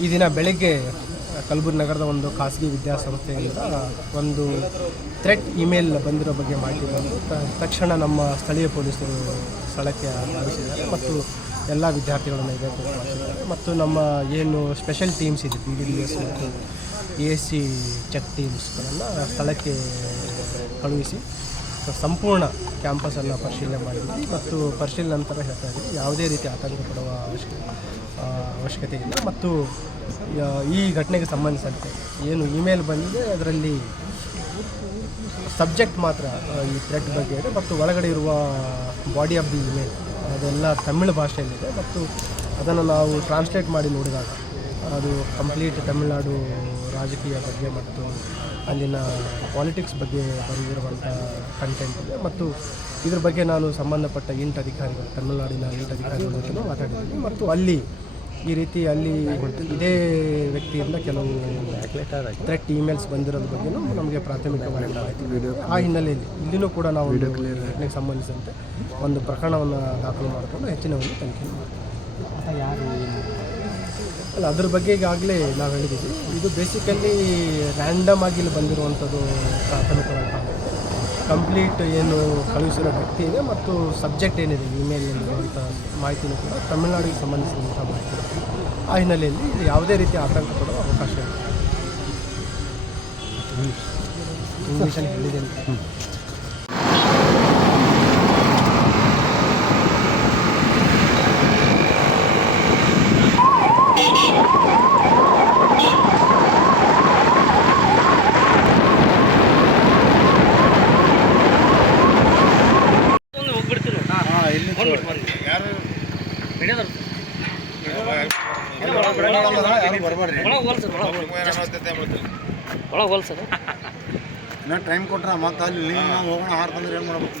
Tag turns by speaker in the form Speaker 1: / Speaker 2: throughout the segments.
Speaker 1: ಈ ದಿನ ಬೆಳಗ್ಗೆ ಕಲಬುರಗಿ ನಗರದ ಒಂದು ಖಾಸಗಿ ವಿದ್ಯಾಸಂಸ್ಥೆಯಿಂದ ಒಂದು ಥ್ರೆಟ್ ಇಮೇಲ್ ಬಂದಿರೋ ಬಗ್ಗೆ ಮಾಹಿತಿ ಬಂದು ತಕ್ಷಣ ನಮ್ಮ ಸ್ಥಳೀಯ ಪೊಲೀಸರು ಸ್ಥಳಕ್ಕೆ ಆಗಮಿಸಿದ್ದಾರೆ ಮತ್ತು ಎಲ್ಲ ವಿದ್ಯಾರ್ಥಿಗಳನ್ನು ಇದೆ ಮತ್ತು ನಮ್ಮ ಏನು ಸ್ಪೆಷಲ್ ಟೀಮ್ಸ್ ಇದೆ ಡಿ ಡಿ ಎಸ್ ಮತ್ತು ಎ ಎಸ್ ಸಿ ಚೆಕ್ ಟೀಮ್ಸ್ಗಳನ್ನು ಸ್ಥಳಕ್ಕೆ ಕಳುಹಿಸಿ ಸಂಪೂರ್ಣ ಕ್ಯಾಂಪಸನ್ನು ಪರಿಶೀಲನೆ ಮಾಡಿದ್ವಿ. ಮತ್ತು ಪರಿಶೀಲನೆ ನಂತರ ಹೇಳ್ತಾ ಇದ್ದೀವಿ ಯಾವುದೇ ರೀತಿ ಆತಂಕ ಪಡುವ ಅವಶ್ಯಕ ಅವಶ್ಯಕತೆ ಇಲ್ಲ. ಮತ್ತು ಈ ಘಟನೆಗೆ ಸಂಬಂಧಿಸಿದಂತೆ ಏನು ಇಮೇಲ್ ಬಂದಿದೆ, ಅದರಲ್ಲಿ ಸಬ್ಜೆಕ್ಟ್ ಮಾತ್ರ ಈ ಥ್ರೆಡ್ ಬಗ್ಗೆ ಇದೆ. ಮತ್ತು ಒಳಗಡೆ ಇರುವ ಬಾಡಿ ಆಫ್ ದಿ ಇಮೇಲ್, ಅದೆಲ್ಲ ತಮಿಳು ಭಾಷೆಯಲ್ಲಿದೆ. ಮತ್ತು ಅದನ್ನು ನಾವು ಟ್ರಾನ್ಸ್ಲೇಟ್ ಮಾಡಿ ನೋಡಿದಾಗ ಅದು ಕಂಪ್ಲೀಟ್ ತಮಿಳುನಾಡು ರಾಜಕೀಯ ಬಗ್ಗೆ ಮತ್ತು ಅಲ್ಲಿನ ಪಾಲಿಟಿಕ್ಸ್ ಬಗ್ಗೆ ಬರೆದಿರುವಂಥ ಕಂಟೆಂಟ್ ಇದೆ. ಮತ್ತು ಇದ್ರ ಬಗ್ಗೆ ನಾನು ಸಂಬಂಧಪಟ್ಟ ಇಂಟ್ ಅಧಿಕಾರಿಗಳು ತಮಿಳುನಾಡಿನ ಎಂಟು ಅಧಿಕಾರಿಗಳ ಜೊತೆ ಮಾತಾಡಿದ್ದೀನಿ. ಮತ್ತು ಅಲ್ಲಿ ಈ ರೀತಿ ಅಲ್ಲಿ ಇದೇ ವ್ಯಕ್ತಿಯಿಂದ ಕೆಲವು ಥ್ರೆಟ್ ಇಮೇಲ್ಸ್ ಬಂದಿರೋದ್ರ ಬಗ್ಗೆನೂ ನಮಗೆ ಪ್ರಾಥಮಿಕವಾಗಿ. ಆ ಹಿನ್ನೆಲೆಯಲ್ಲಿ ಇಲ್ಲಿನೂ ಕೂಡ ನಾವು ಘಟನೆಗೆ ಸಂಬಂಧಿಸಿದಂತೆ ಒಂದು ಪ್ರಕರಣವನ್ನು ದಾಖಲು ಮಾಡಿಕೊಂಡು ಹೆಚ್ಚಿನ ಒಂದು ತನಿಖೆ ಮಾಡ್ತೀವಿ. ಅಲ್ಲ ಅದ್ರ ಬಗ್ಗೆ ಈಗಾಗಲೇ ನಾವು ಹೇಳಿದ್ದೀವಿ ಇದು ಬೇಸಿಕಲಿ ರ್ಯಾಂಡಮ್ ಆಗಿ ಇಲ್ಲಿ ಬಂದಿರುವಂಥದ್ದು ಪ್ರಾಥಮಿಕವಾಗಿ ಕಾಣುತ್ತೆ ಕಂಪ್ಲೀಟ್ ಏನು ಕಳುಹಿಸಿರೋ ವ್ಯಕ್ತಿ ಇದೆ ಮತ್ತು ಸಬ್ಜೆಕ್ಟ್ ಏನಿದೆ ಇಮೇಲ್ ಇಮೇಲ್ನಲ್ಲಿರುವಂಥ ಮಾಹಿತಿನೂ ಕೂಡ ತಮಿಳುನಾಡಿಗೆ ಸಂಬಂಧಿಸಿದಂಥ ಮಾಹಿತಿ. ಆ ಹಿನ್ನೆಲೆಯಲ್ಲಿ ಯಾವುದೇ ರೀತಿಯ ಆತಂಕ ಪಡುವ ಅವಕಾಶ ಇಲ್ಲ. ಇಂಗ್ಲೀಷಲ್ಲಿ ಹೇಳಿದೆ ಅಂತ.
Speaker 2: ಒಳಗೆ ಹೋಲ್ ಸರ್
Speaker 3: ಇನ್ನೂ ಟೈಮ್ ಕೊಟ್ರೆ ಮತ್ತೆ ಅಲ್ಲಿ ನಾವು ಹೋಗೋಣ ಹಾರ್ತಂದ್ರೆ ಏನು ಮಾಡ್ಬೇಕು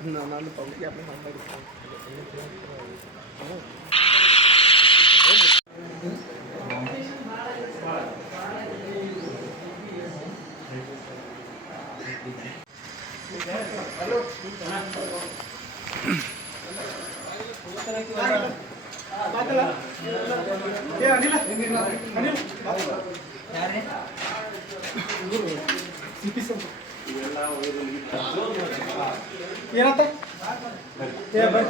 Speaker 2: ಮಾಡೋದು ಸರ್ ಹಾಂ ಚೆಕಪ್ ಮಾಡಿ ಹಾಂ ಇಲ್ಲಿ ಬಿಡ್ತೀರಿ ಬಂದಿರಿ
Speaker 1: ಏನಂತ ಏ ಬರ್ರಿ